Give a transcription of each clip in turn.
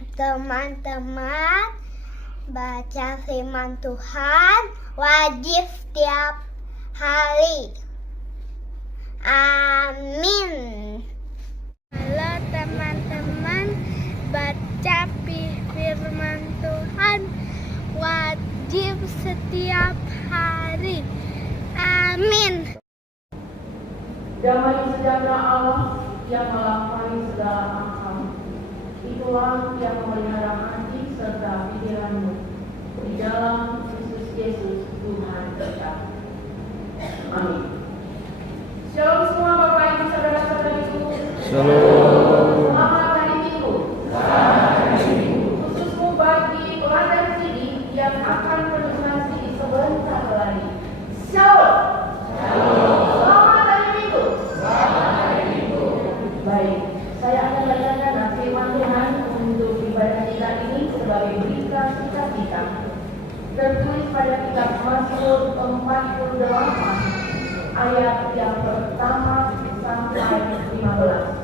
Teman-teman, baca firman Tuhan wajib setiap hari. Amin. Halo teman-teman, baca firman Tuhan wajib setiap hari. Amin. Damai sejahtera Allah yang melampaui segala akal, itulah yang memelihara hati serta pikiranmu di dalam Kristus Yesus Tuhan kita. Amin. Shalom semua Bapak Ibu saudara-saudariku. Shalom. Selamat hari Minggu. Khususmu bagi pelajar CD yang akan meneruskan CD sebentar lagi. Shalom. Selamat hari Minggu. Baik, saya akan bacakan firman Tuhan untuk ibadah kita ini sebagai berita sukacita. Tertulis pada kitab Mazmur 48 ayat yang pertama sampai 15.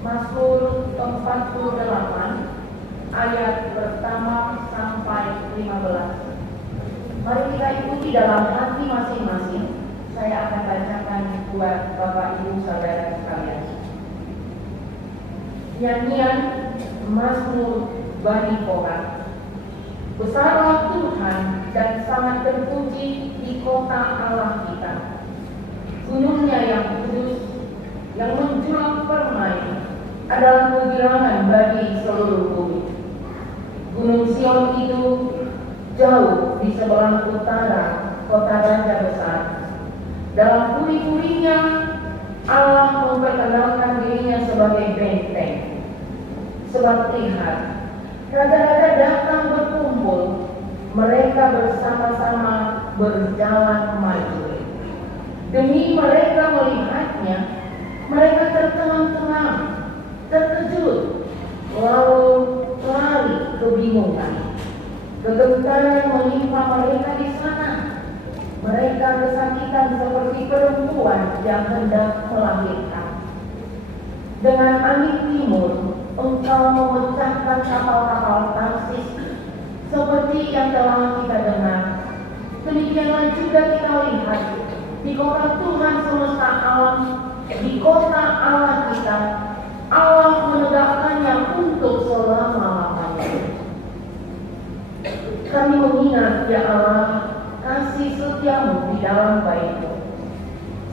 Mazmur 48 ayat pertama sampai 15. Mari kita ikuti dalam hati masing-masing. Saya akan bacakan buat Bapak Ibu Saudara sekalian. Nyanyian Mazmur Bani Korah. Besarlah Tuhan dan sangat terpuji di kota Allah kita. Gunungnya yang kudus, yang menjulang permai, adalah kegirangan bagi seluruh bumi. Gunung Sion itu jauh di sebelah utara kota raja besar. Dalam puri-purinya Allah memperkenalkan dirinya sebagai benteng. Sebab lihat, raja-raja datang berkumpul, mereka bersama-sama berjalan maju. Demi mereka melihatnya, mereka tercengang-cengang, terkejut, lalu lari kebingungan. Kegentaran menimpa mereka di sana. Mereka kesakitan seperti perempuan yang hendak melahirkan. Dengan angin timur, engkau memecahkan kapal-kapal Tarsis, seperti yang telah kita dengar. Demikianlah juga kita lihat di kota Tuhan semesta alam, di kota Allah kita, Allah menegakkannya untuk selama-lamanya. Kami mengingat, ya Allah, kasih setiamu di dalam bait-Mu.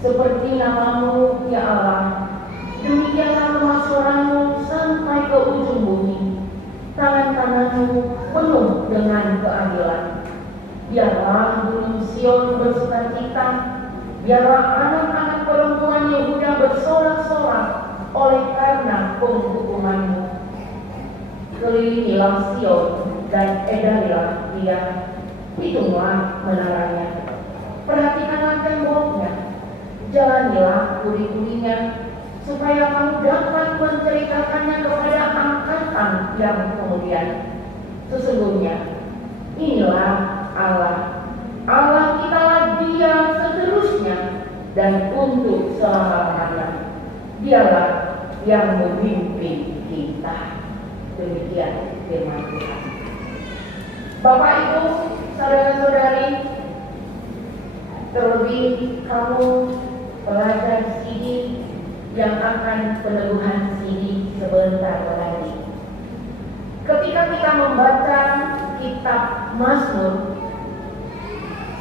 Seperti namamu, ya Allah, demikianlah kemasyuranmu sampai ke ujung bumi. Tangan-tanganmu penuh dengan keadilan. Biarlah gunung Sion bersukacita, biarlah anak-anak perempuan Yehuda bersorak-sorak oleh karena penghukuman-Mu. Kelilingilah Sion dan edarilah dia. Hitunglah menaranya, perhatikanlah temboknya, jalanilah puri-purinya, supaya kamu dapat menceritakannya kepada angkatan yang kemudian. Sesungguhnya inilah Allah, Allah kitalah Dia seterusnya dan untuk selama-lamanya. Dialah yang memimpin kita. Demikian firman Tuhan. Bapak Ibu, saudara-saudari, terlebih kamu pelajar CD yang akan peneguhan CD sebentar lagi. Ketika kita membaca kitab Mazmur,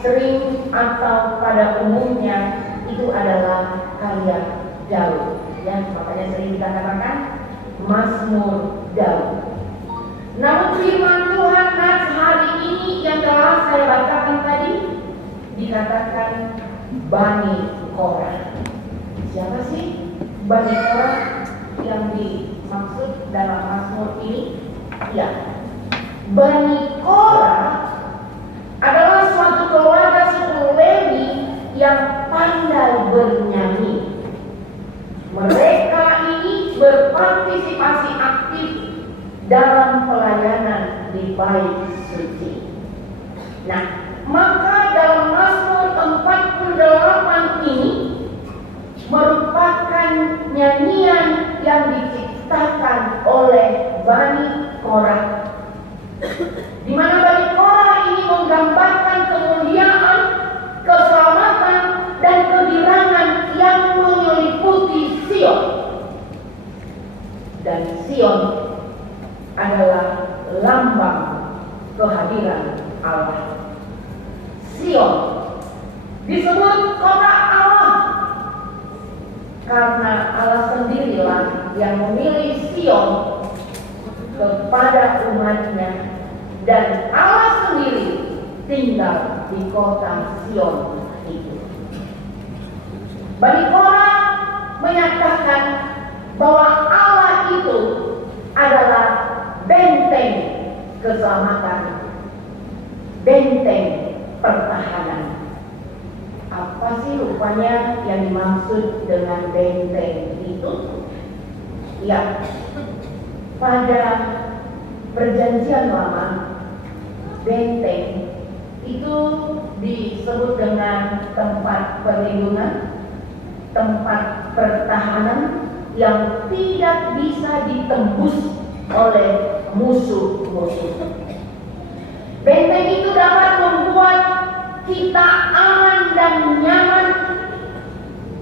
sering atau pada umumnya itu adalah karya Daud, ya, makanya sering kita katakan Mazmur Daud. Namun firman Tuhan hari ini yang telah saya bacakan tadi dikatakan Bani Korah. Siapa sih Bani Korah yang dimaksud dalam Mazmur ini? Ya, Bani Korah adalah suatu keluarga suku Lewi yang pandai bernyanyi. Mereka ini berpartisipasi aktif dalam pelayanan di bait suci. Nah, maka dalam Mazmur 48 ini merupakan nyanyian yang diciptakan oleh Bani Korah, di mana Bani Korah ini menggambarkan kemuliaan, keselamatan, dan kegirangan yang meliputi Sion. Dan Sion adalah lambang kehadiran Allah. Sion disebut kota Allah karena Allah sendirilah yang memilih Sion kepada umatnya, dan Allah sendiri tinggal di kota Sion itu. Bani Korah menyatakan bahwa Allah itu adalah benteng keselamatan, benteng pertahanan. Apa sih rupanya yang dimaksud dengan benteng itu? Ya, pada Perjanjian Lama, benteng itu disebut dengan tempat perlindungan, tempat pertahanan yang tidak bisa ditembus oleh musuh-musuh. Benteng itu dapat membuat kita aman dan nyaman,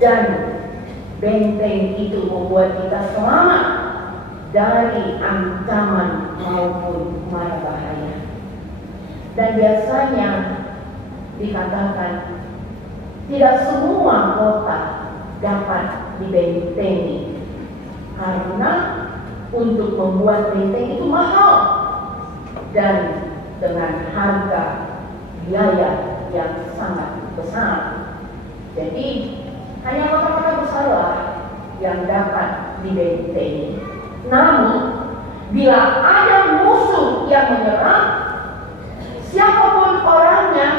dan benteng itu membuat kita selamat dari ancaman maupun mara bahaya. Dan biasanya dikatakan tidak semua kota dapat dibentengi, karena untuk membuat benteng itu mahal dan dengan harga biaya yang sangat besar. Jadi hanya kota-kota besarlah yang dapat dibentengi. Namun bila ada musuh yang menyerang, siapapun orangnya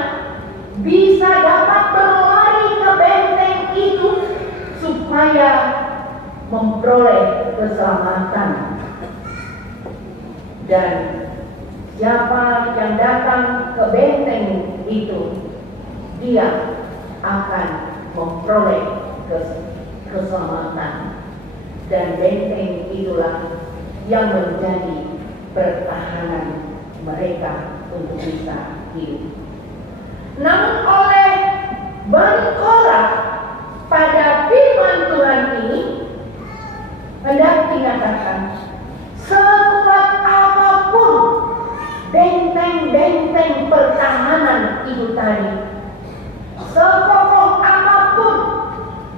bisa dapat berlari ke benteng itu supaya memperoleh keselamatan. Dan siapa yang datang ke benteng itu, dia akan memperoleh keselamatan. Dan benteng itulah yang menjadi pertahanan mereka untuk bisa hidup. Namun oleh Bani Korah pada firman Tuhan ini hendak dinyatakan, sekuat apapun benteng-benteng pertahanan itu tadi, sekokoh apapun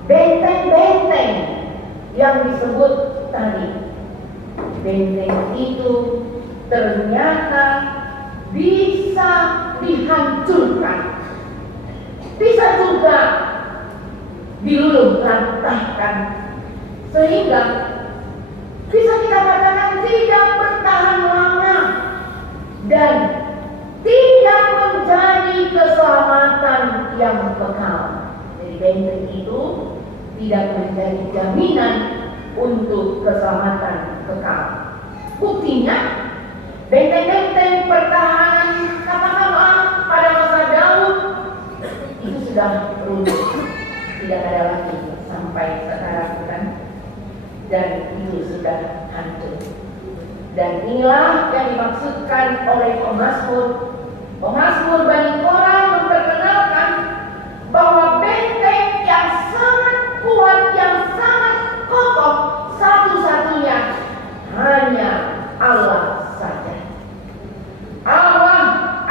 benteng-benteng yang disebut tadi, benteng itu ternyata bisa dihancurkan, bisa juga diluluhlantahkan, sehingga bisa kita katakan tidak bertahan lama dan tidak menjadi keselamatan yang kekal. Jadi benteng itu tidak menjadi jaminan untuk keselamatan kekal. Buktinya, benteng-benteng pertahanan katakanlah pada masa Daud itu sudah runtuh, tidak ada lagi sampai sekarang kan, dan itu sudah hancur. Dan inilah yang dimaksudkan oleh pemazmur Bani Korah memperkenalkan bahwa benteng yang sangat kuat, yang sangat kokoh, satu-satunya hanya Allah saja. Allah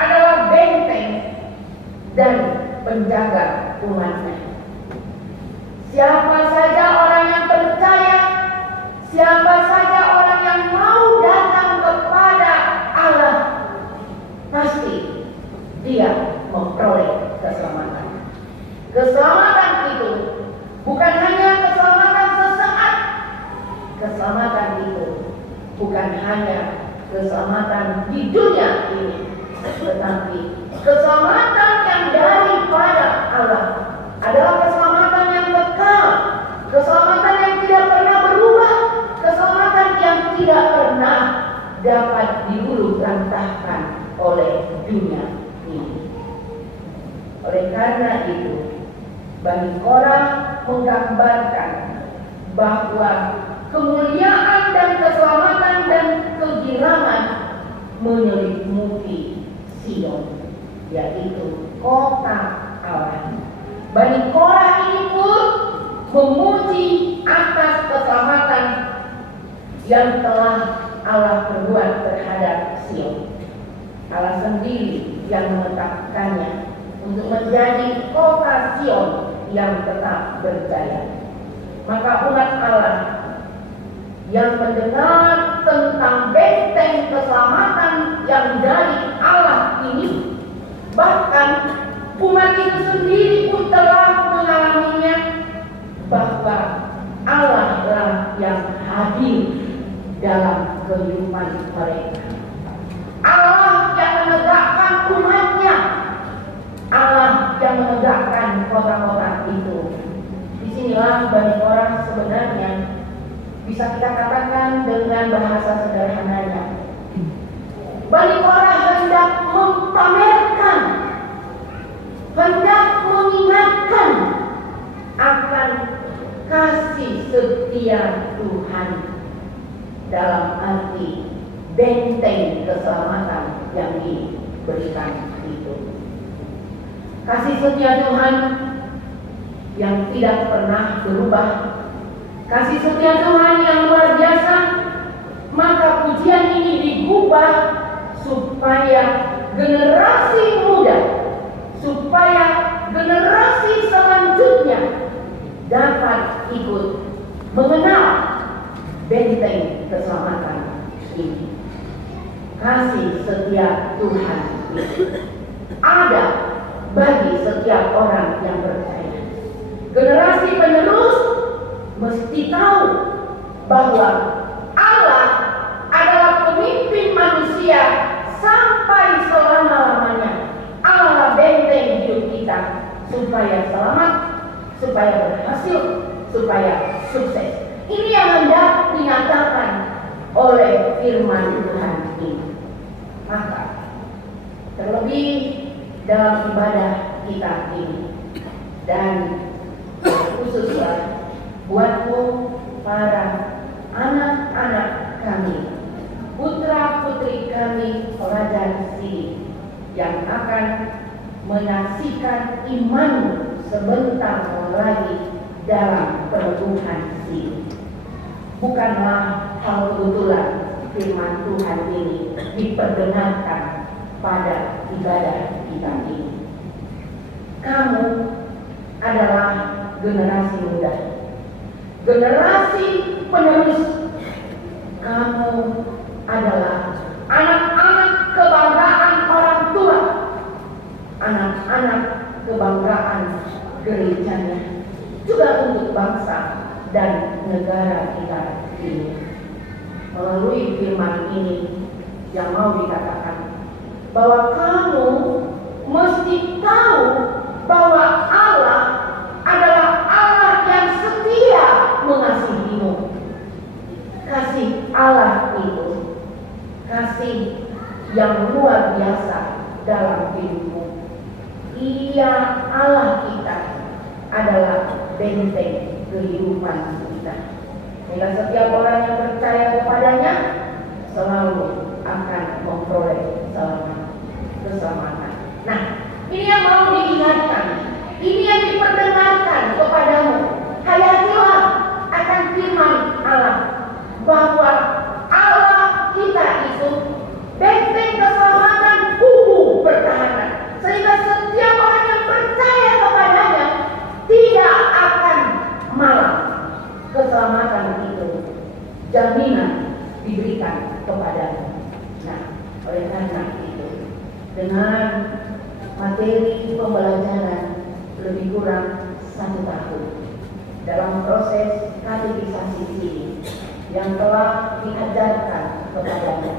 adalah benteng dan penjaga umatnya. Siapa saja orang yang percaya, siapa saja orang yang mau datang kepada Allah, pasti dia memperoleh keselamatan. Keselamatan itu bukan hanya keselamatan sesaat. Keselamatan itu bukan hanya keselamatan di dunia ini, tetapi keselamatan yang daripada Allah adalah keselamatan yang kekal, keselamatan yang tidak pernah berubah, keselamatan yang tidak pernah dapat diluluhlantahkan oleh dunia ini. Oleh karena itu, Bani Korah menggambarkan bahwa kemuliaan dan keselamatan dan menyelimuti Sion, yaitu kota Allah. Bani Korah ini pun memuji atas keselamatan yang telah Allah perbuat terhadap Sion. Allah sendiri yang menetapkannya untuk menjadi kota Sion yang tetap berjaya. Maka umat Allah yang mendengar tentang benteng keselamatan yang dari Allah ini, bahkan umat itu sendiri pun telah mengalaminya, bahwa Allah lah yang hadir dalam kehidupan mereka. Allah yang menegakkan umatnya, Allah yang menegakkan kota-kota itu. Disinilah Bani Korah sebenarnya bisa kita katakan dengan bahasa sederhananya, Bani Korah hendak mempamerkan, hendak mengingatkan akan kasih setia Tuhan dalam arti benteng keselamatan yang diberikan itu. Kasih setia Tuhan yang tidak pernah berubah, kasih setia Tuhan yang luar biasa. Maka pujian ini digubah supaya generasi muda, supaya generasi selanjutnya dapat ikut mengenal benteng keselamatan ini. Kasih setia Tuhan ada bagi setiap orang yang percaya. Generasi penerus mesti tahu bahwa Allah adalah pemimpin manusia sampai selama-lamanya. Allah benteng hidup kita supaya selamat, supaya berhasil, supaya sukses. Ini yang hendak dinyatakan oleh firman Tuhan ini. Maka terlebih dalam ibadah kita ini, dan khususnya buatmu para anak-anak kami, putra-putri kami pelajar sini yang akan menyaksikan imanmu sebentar lagi dalam peneguhan sini. Bukanlah hal kebetulan firman Tuhan ini diperdengarkan pada ibadah kita ini. Kamu adalah generasi muda, generasi penerus. Kamu adalah anak-anak kebanggaan orang tua, anak-anak kebanggaan gerejanya, juga untuk bangsa dan negara kita ini. Melalui firman ini yang mau dikatakan bahwa kamu mesti tahu bahwa Allah adalah Allah yang setia mengasihimu. Kasih Allah itu kasih yang luar biasa dalam hidupmu. Ia Allah kita adalah benteng kehidupan kita. Sehingga setiap orang yang percaya kepadanya selalu akan memperoleh keselamatan. Nah, ini yang mau diingatkan, ini yang diperdengarkan kepadamu. Hayatilah akan firman Allah bahwa Allah kita itu benteng keselamatan, kubu pertahanan, sehingga setiap orang yang percaya kepadanya tidak akan malang. Keselamatan itu jaminan diberikan kepadanya. Nah, oleh karena itu, dengan materi pembelajaran lebih kurang 1 tahun dalam proses katekisasi ini yang telah diajarkan kepadanya,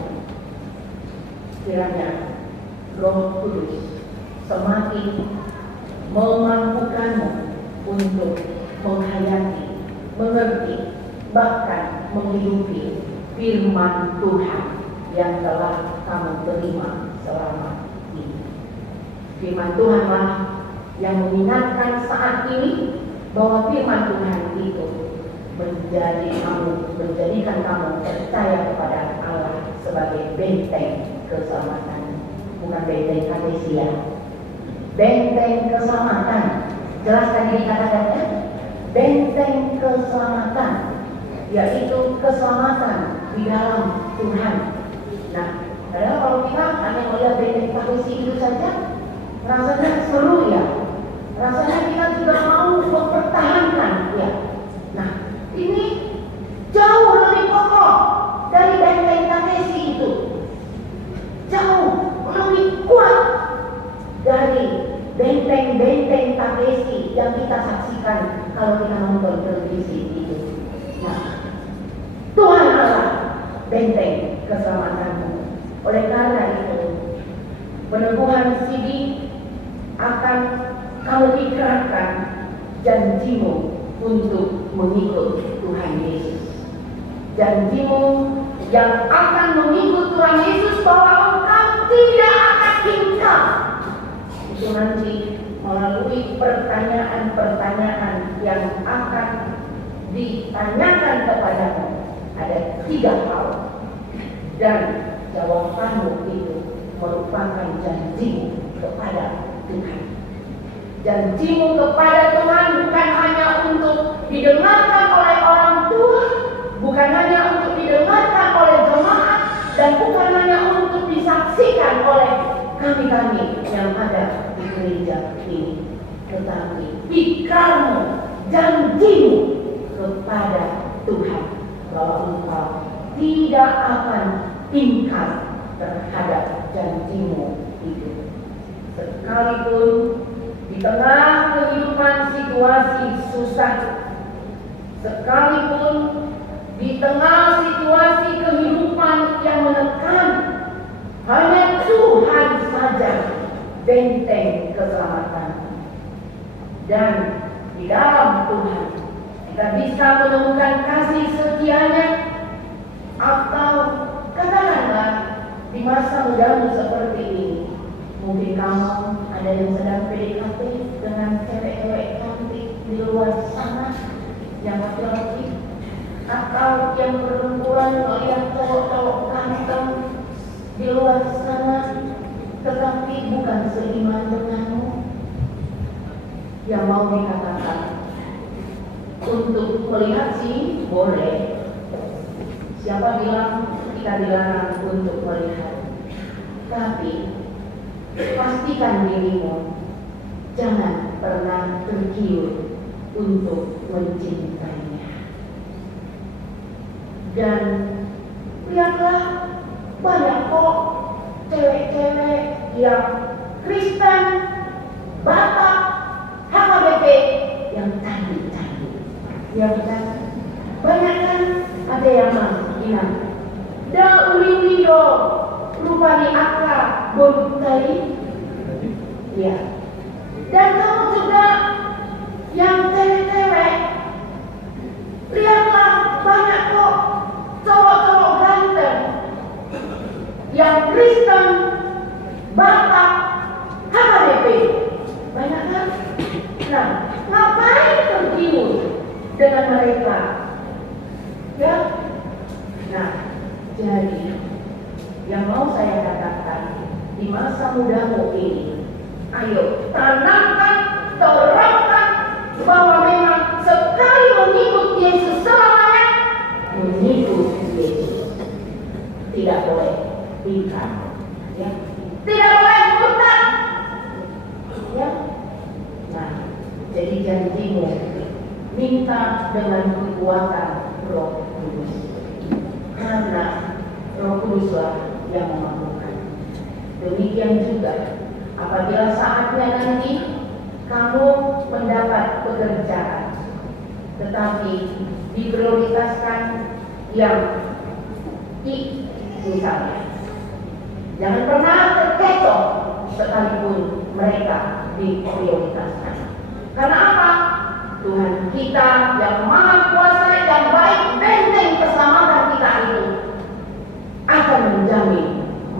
kiranya Roh Kudus semakin memampukanmu untuk menghayati, mengerti, bahkan menghidupi firman Tuhan yang telah kamu terima selama ini. Firman Tuhanlah yang mengingatkan saat ini bahwa firman Tuhan itu menjadikan kamu percaya kepada Allah sebagai benteng keselamatan, bukan benteng katesia. Benteng keselamatan. Jelas tadi dikatakannya, benteng keselamatan, yaitu keselamatan di dalam Tuhan. Nah, padahal kalau kita hanya melihat benteng katesia itu saja, rasanya seru ya. Rasanya kita juga mau mempertahankan ya. Nah, ini jauh lebih kokoh dari benteng katesia itu. Jauh lebih kuat dari benteng-benteng katesia yang kita saksikan kalau kita nonton televisi itu. Nah, Tuhan Allah benteng keselamatanmu. Oleh karena itu, peneguhan Sidik akan kamu ikrarkan janjimu untuk mengikut Tuhan Yesus. Janjimu yang akan mengikut Tuhan Yesus bahwa engkau tidak akan ingkar. Itu nanti melalui pertanyaan-pertanyaan yang akan ditanyakan kepadamu. Ada 3 hal. Dan jawabanmu itu merupakan janjimu kepada Tuhan. Janjimu kepada Tuhan bukan hanya untuk didengarkan oleh orang tua, bukan hanya untuk didengarkan oleh jemaat, dan bukan hanya untuk disaksikan oleh kami-kami yang ada di gereja ini, tetapi ikrarmu, janjimu kepada Tuhan bahwa engkau tidak akan ingkar terhadap janjimu itu. Sekalipun di tengah kehidupan situasi susah, sekalipun di tengah situasi kehidupan yang menekan, hanya Tuhan saja benteng keselamatan. Dan di dalam Tuhan kita bisa menemukan kasih setianya. Atau katakanlah di masa mudamu seperti ini, mungkin kamu ada yang sedang PDKT dengan cewek-cewek cantik di luar sana yang laki-laki, atau yang perempuan melihat cowok-cowok ganteng di luar sana, tetapi bukan seiman denganmu. Yang mau dikatakan, untuk melihat sih boleh. Siapa bilang kita dilarang untuk melihat? Tapi pastikan dirimu jangan pernah tergiur untuk mencintainya. Dan lihatlah, banyak kok cewek-cewek yang Kristen, Batak, HKBP yang cantik-cantik. Ya bukan? Banyak kan? Ada yang bilang, da ulindo rupani aka bontai. Ya. Dan kamu juga yang cewek-cewek, lihatlah banyak kok cowok-cowok ganteng yang Kristen, Batak, HKBP. Banyak kan? Nah, ngapain tergiur dengan mereka? Ya, nah, jadi yang mau saya katakan di masa mudamu ini, ayo tanamkan, terapkan bahwa memang sekali mengikut Yesus selamanya, mengikut Yesus, tidak boleh ingkar, ya, tidak boleh murtad, ya. Nah, jadi janjimu minta dengan kekuatan Roh Kudus, karena Roh Kuduslah yang memampukan. Demikian juga apabila saatnya nanti kamu mendapat pekerjaan, tetapi diprioritaskan yang I misalnya, jangan pernah terkecoh sekalipun mereka diprioritaskan. Karena apa? Tuhan kita yang maha kuasa dan baik, benteng keselamatan kita itu akan menjamin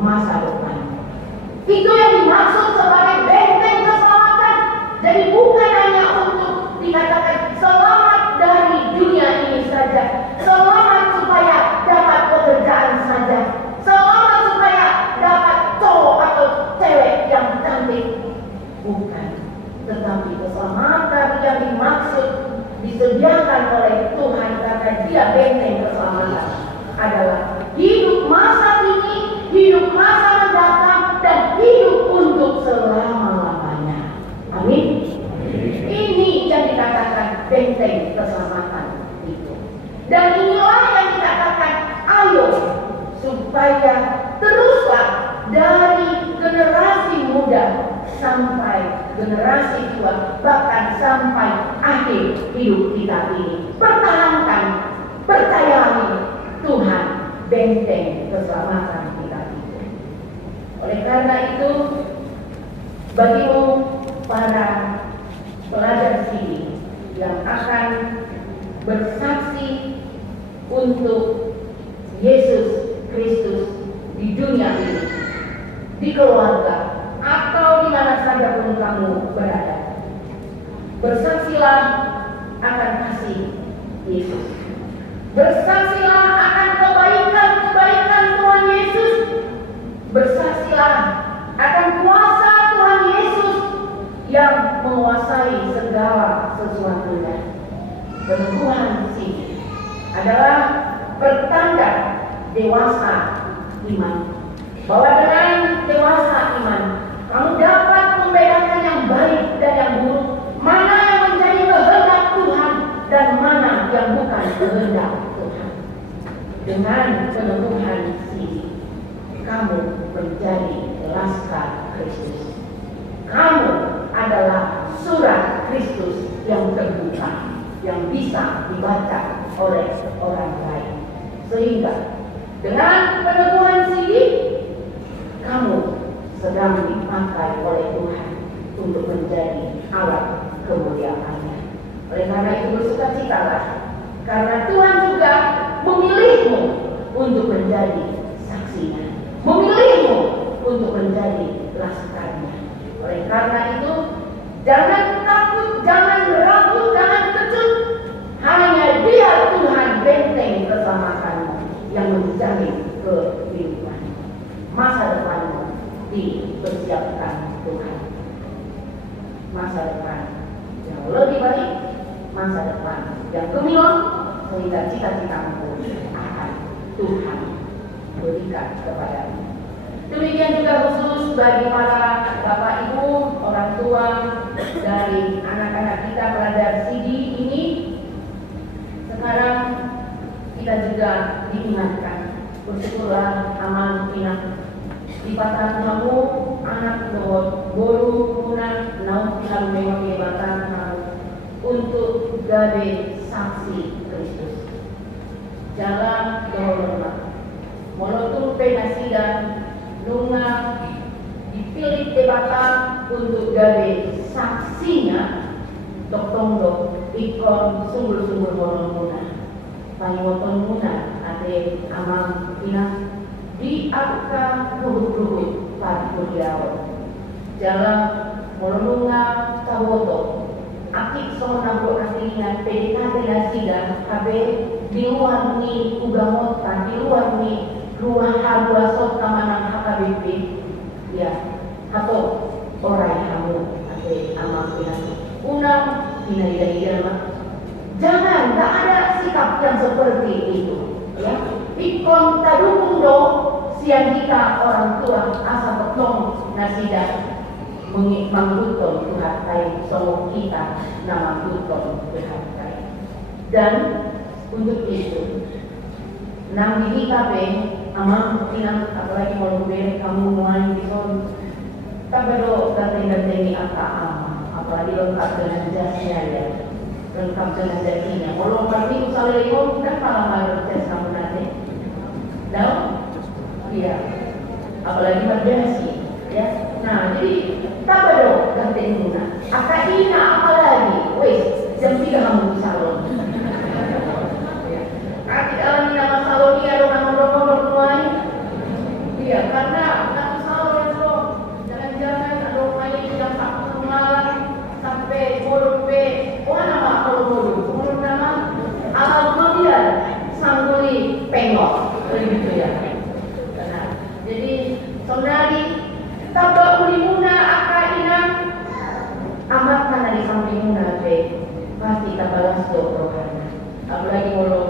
masa depan. Itu yang dimaksud sebagai benteng keselamatan. Jadi bukan hanya untuk dikatakan selamat dari dunia ini saja, selamat supaya dapat pekerjaan saja, selamat supaya dapat supaya teruslah dari generasi muda sampai generasi tua, bahkan sampai akhir hidup kita ini. Pertahankan, percayai Tuhan benteng keselamatan kita itu. Oleh karena itu, bagimu para pelajar sini yang akan bersaksi untuk Yesus Kristus di dunia ini, di keluarga, atau di mana saja pun kamu berada, bersaksilah akan kasih Yesus. Bersaksilah akan kebaikan-kebaikan Tuhan Yesus. Bersaksilah akan kuasa Tuhan Yesus yang menguasai segala sesuatunya. Peneguhan di sini adalah pertanda dewasa iman. Bahwa dengan dewasa iman, kamu dapat membedakan yang baik dan yang buruk, mana yang menjadi kehendak Tuhan dan mana yang bukan kehendak Tuhan. Dengan peneguhan sini, kamu menjadi laskar Kristus. Kamu adalah surat Kristus yang terbuka, yang bisa dibaca oleh orang lain. Sehingga dengan peneguhan sini, kamu sedang dipakai oleh Tuhan untuk menjadi alat kemuliaan-Nya. Oleh karena itu bersukacitalah, karena Tuhan juga memilihmu untuk menjadi saksinya, memilihmu untuk menjadi laskarnya. Oleh karena itu, jangan takut, jangan ragu, jangan kecut. Hanya Dia Tuhan benteng keselamatanmu yang menjamin kehidupan. Masa depanmu dipersiapkan Tuhan. Masa depan yang lebih baik, masa depan yang gemilang, sehingga cita-citamu akan Tuhan berikan kepadamu. Demikian juga khusus bagi para bapak ibu, orang tua dari anak-anak kita pelajar CD ini. Sekarang kita juga diingatkan, bersyukurlah amal ingat di patah kamu anak doa bolu guna naung lalu memang kebatan kamu untuk gabe saksi Kristus. Jalan doa molotur penasidan nunga dipilih debata untuk gabe saksinya doktondo ikon sungguh-sungguh muna panyoton muna ade amal ina di angka ruhut-ruhut pada kuliah jalan molunga tawoto akik sono nabok natingan PDKT nasidan kabe di luar ni ugamota di luar ni ruang habua sot kamanang HKBP ya atau orang kamu ade amal ina unang ina jangan, tak ada sikap yang seperti itu ya. Ikon tadukung do siang kita orang tua asa petong nasidat mengutong Tuhan kai songok kita nama utong Tuhan kai. Dan untuk itu nang dini kabe amang tinang apalagi mau beri kamu mulai di son tabado ganteng-gantengi angka apalagi lengkap dengan jasnya ya, lengkap dengan jasnya. Kalau kami usaha lewat kan malah malah jas kamu nanti. Nah, iya, apalagi berjasi, ya. Nah, jadi tak ada ganteng guna. Akak ina apalagi, wes jam 3 kamu salon. Akak dalam nama salon ini ada nomor-nomor tuai. Iya, karena nak salon itu jangan-jangan ada main jam 1 malam sampai bodoh-be. Oh nama kalau bodoh nama alam kemudian sangguli pengok. Begitu ya. Nah, jadi saudari tabak ulimuna akaina amat karena di sampinguna be pasti tabalas do rohana. Apalagi kalau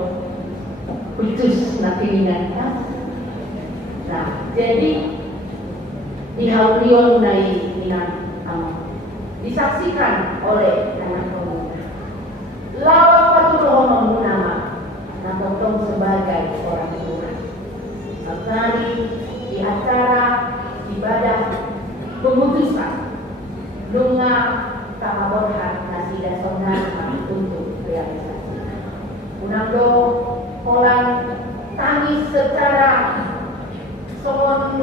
putus nanti minatnya. Nah, jadi di haulion nai minat amat disaksikan oleh anak pemuda. Lawak patuh rohong nama, nah potong sebagai orang tua. Sekali di acara ibadah pemutusan Lunga Kamaborhan nasi dan saudara untuk realisasi. Unangdo Holland tangis secara Holland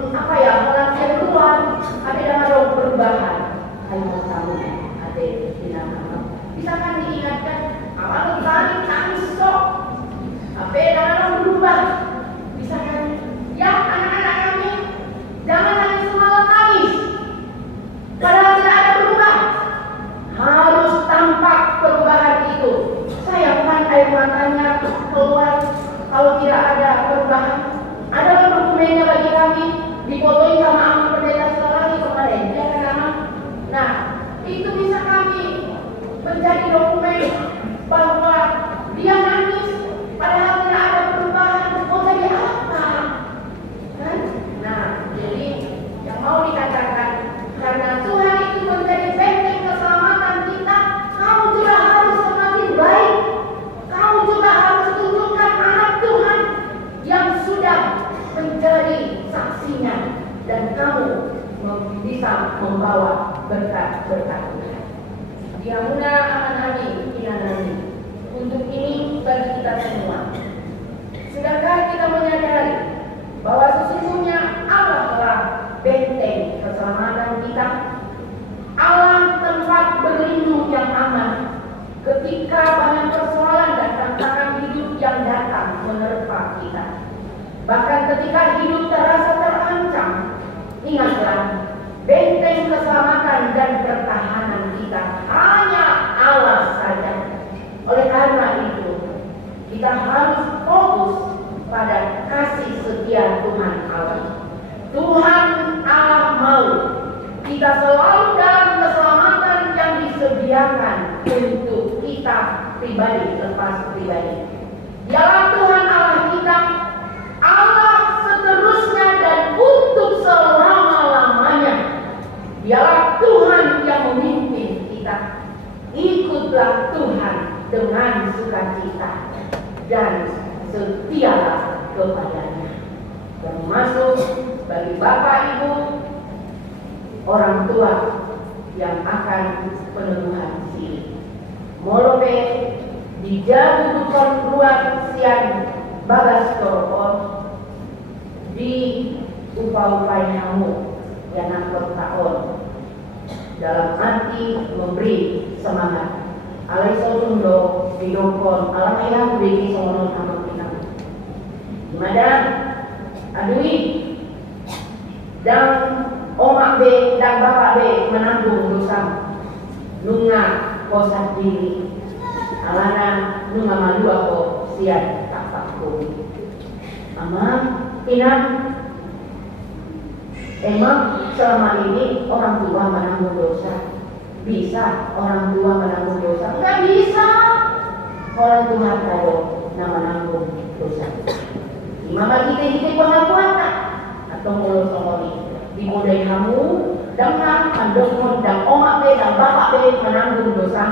keluar ada dengan perubahan. Ayo tahu ada di nama. Bisa kan diingatkan awal kali tangis sok. Apa dengan berubah? Bisa kan? Ya anak-anak kami jangan hanya semalam tangis. Padahal tidak ada perubahan. Harus tampak perubahan itu. Sayangkan air matanya keluar kalau tidak ada perubahan. Ada dokumennya bagi kami dipotong sama Aman Pendeta sekali kemarin. Ya kan Aman? Nah, itu bisa kami menjadi dokumen bahwa dia nangis padahal tidak ada perubahan. Mau jadi apa? Kan? Nah, jadi yang mau dikatakan karena Tuhan itu menjadi benteng keselamatan kita, kamu juga harus semakin baik. Kamu juga harus tunjukkan anak Tuhan yang sudah menjadi saksinya dan kamu bisa membawa berkat-berkat Tuhan. Dia mudah akan hari nanti. Untuk ini bagi kita semua. Sudahkah kita menyadari bahwa sesungguhnya Allah telah benteng keselamatan kita, Allah tempat berlindung yang aman ketika banyak persoalan dan tantangan hidup yang datang menerpa kita. Bahkan ketika hidup terasa terancam, ingatlah benteng keselamatan dan pertahanan kita hanya Allah saja. Oleh karena itu, kita harus fokus pada kasih setia Tuhan Allah. Tuhan Allah mau kita selalu dalam keselamatan yang disediakan untuk kita pribadi lepas pribadi. Dialah Tuhan Allah kita, Allah seterusnya dan untuk selama-lamanya. Dialah Tuhan yang memimpin kita. Ikutlah Tuhan dengan sukacita dan setialah kepadanya. Termasuk bagi Bapak Ibu, orang tua yang akan peneguhan siri. Molope dijamu bukan ruang siang bagas toropon di upah-upah kamu yang nakut tahun dalam arti memberi semangat. Alai sotundo bidokon alam ayam beri sonon amat kita. Dimana adui dan omak be dan bapak be menanggung dosa nunga kosak diri alana nunga malu aku sian tak takut. Ama inam emang selama ini orang tua menanggung dosa. Bisa orang tua menanggung dosa? Enggak bisa. Orang tua kalau nama menanggung dosa. Mama kita pengakuan tak? Atau mulut songoni dimodai kamu dengan andong dan omak be dan bapak be menanggung dosa.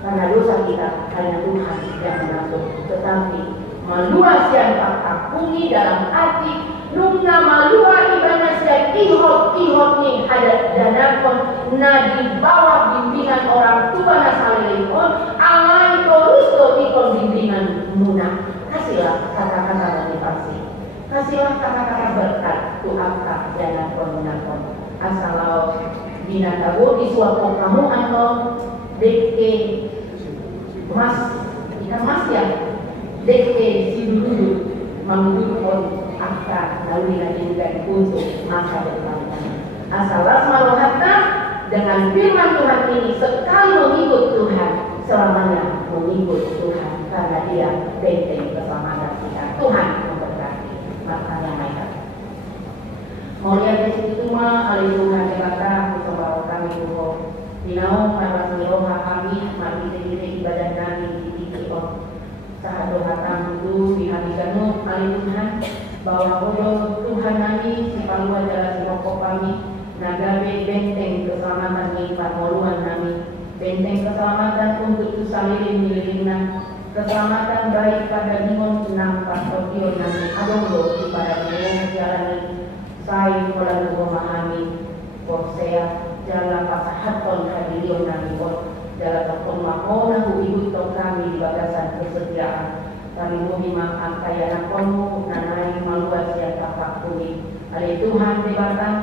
Karena dosa kita hanya Tuhan yang menanggung. Tetapi malua siang tak takpungi dalam arti nungna malua ibana siang ihot ni ada danakon na di bawah bimbingan orang tua nasalilipon alai terus ikon bimbingan muna. Kasihlah kata-kata motivasi, kasihlah kata-kata berkat tuapkah danakon menakon asalau binatabu di suatu kamu atau deke mas ikan mas ya deke si dulu mengudukon akan lalu dilanjutkan untuk masa depan. Asal marohata dengan firman Tuhan ini sekali mengikut Tuhan selamanya mengikut Tuhan karena Dia benteng keselamatan kita. Tuhan memberkati. Makanya mereka. Mau lihat di situ mah alih Tuhan kata bersama kami Tuhan. Dinau para roha kami mari kita ibadah kami di titik saat doa tamu dihabiskan alih Tuhan bahwa Tuhan kami si palu adalah si pokok kami nagabe benteng keselamatan ni pamoluan kami benteng keselamatan untuk tusalilin mililina keselamatan baik pada Nimon Senang Pasokio Nami Adongo di pada Nimon Jalani Sai Pola Memahami Posea Jala Pasahaton Hadilion Nami Pon Jala Tokon Mahona Ibu Tok kami di batasan kesetiaan kami mohimah angkayana kono nanai maluas yang tapak kuni ada Tuhan debatan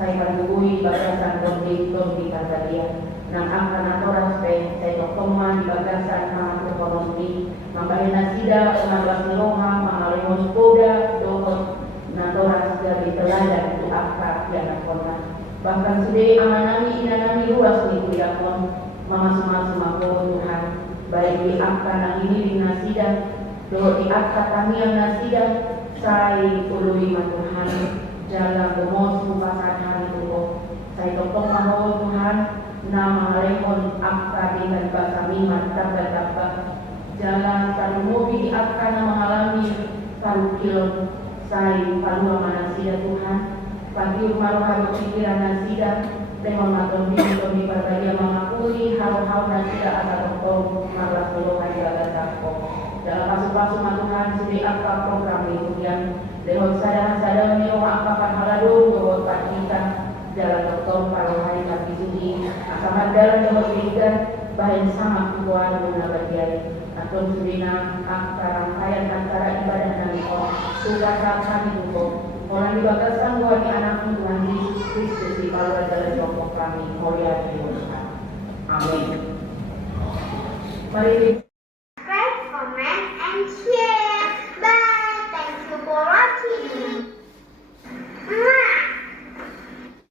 saya panduhui batasan Tomdi kata dia nang angka natoras pe saya tokoman di batasan nama ekonomi mambahina sida umabas niloha mangalimos poda dokot natoras dari teladan itu angka yang kona bahkan sudah amanami inanami luas nih kudakon mama semua Tuhan baik di angka nang ini di nasida do di angka kami yang nasida saya ului Tuhan jalan gomos mupasan hari tuh saya tokong mau Tuhan nama lemon angka dengan bahasa mimat dapat jalan tarumobi di angka mengalami tarukil saya palu manasida Tuhan pagi rumah harus pikiran nasida dengan maton di berbagai mengakui hal-hal nasida atau tokong malas melukai jalan takut dalam pasu-pasu Tuhan sudah angka program itu yang dengan sadar menyuruh angkapan haladu bahwa kita jalan dokter paruh hari kaki suci asaman dalam yang berbeda bahan sama kuat guna bagian atau surina antara ibadah dan suka saat kami dukung orang dibatasan buat anak Tuhan Yesus Kristus di paluan jalan kelompok kami mulia di Tuhan. Amin. Mari